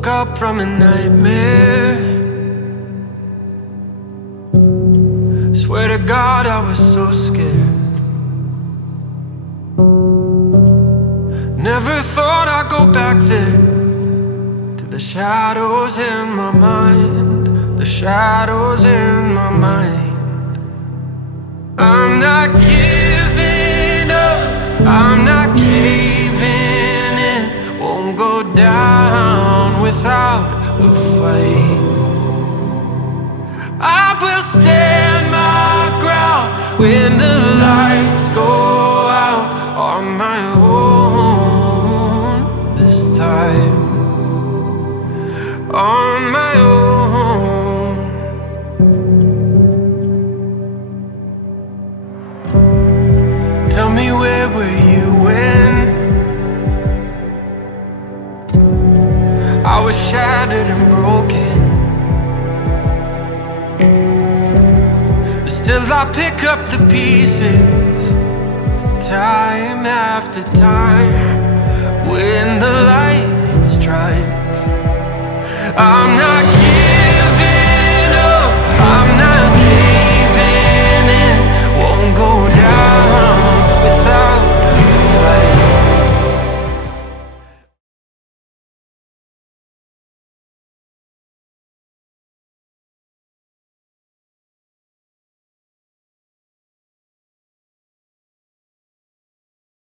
woke up from a nightmare. Swear to God I was so scared. Never thought I'd go back there, to the shadows in my mind, the shadows in my mind. I'm not giving up, I'm not caving in, won't go down without a fight. I will stand my ground when the lights go out, on my own this time, on my own. Tell me, where were you when I was shattered and broken? Still I pick up the pieces, time after time, when the lightning strikes. I'm not